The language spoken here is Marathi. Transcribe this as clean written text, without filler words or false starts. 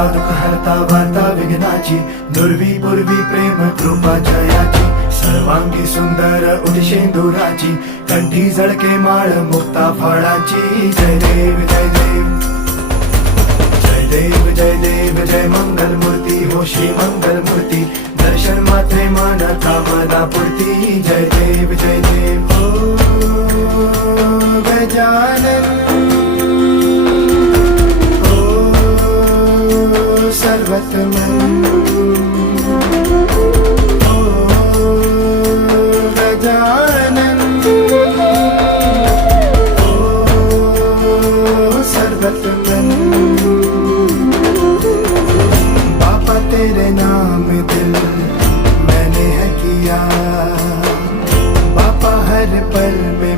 हरता दुःख हरता वार्ता विघ्नाची, दुर्वी पूर्वी प्रेम कृपा जयाची, सर्वांगी सुंदर उदिशेंदुराची, कंठी झळके माळ मुक्ता फळाची. जय देव जय देव जय देव जय देव जय मंगल मूर्ती हो श्री मंगल मूर्ती, दर्शन मात्रे मन कामना पूर्ती. जय देव जय देव ओ गजानन ओ सर्वतमन ओ गजानन ओ सर्वतमन. बाबा तेरे नाम दिल मैंने है किया, बाबा हर पल में